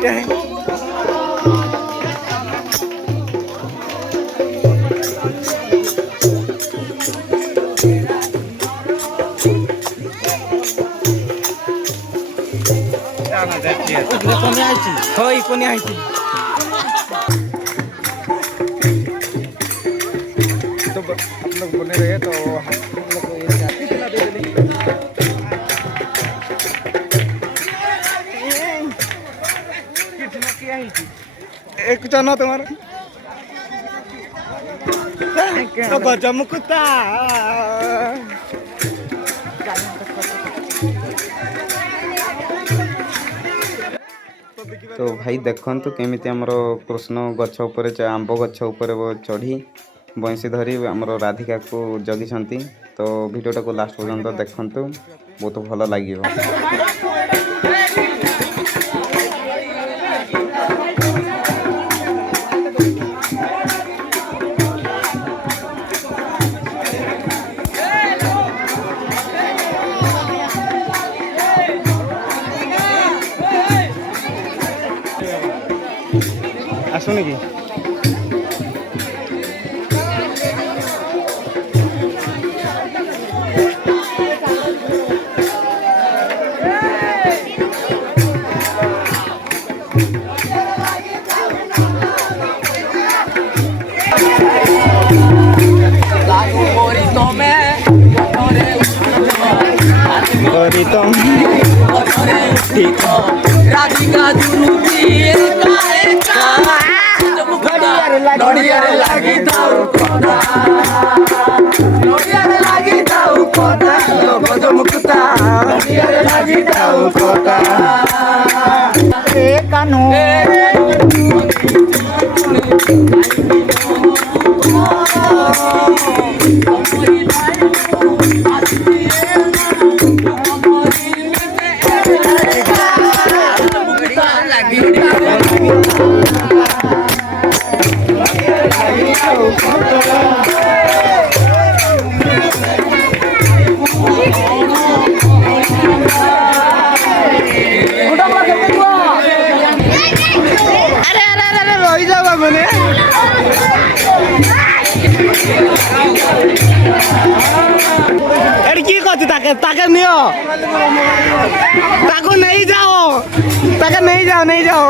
এইটা कोणी आयची होय कोणी आयची तो हम लोग बोलने रहे तो हम लोग को ये कितना दे देंगे कितना किया ही एक जाना तुम्हारा तो बचा मुकुता तो भाई देखु केमी आमर कृष्ण गछ उपर आंब गछ उपर चढ़ी बंशी धरी आमर राधिका को जगी। तो वीडियोटा को लास्ट पर्यंत देखु बहुत भल लगे। आसुनी कि राधिका नड़ियारे लागी दाऊ कोना नड़ियारे लागी दाऊ कोना गज मुक्ता नड़ियारे लागी दाऊ कोना रे कानू ताके नियो ताको नहीं जाओ ताके नहीं जाओ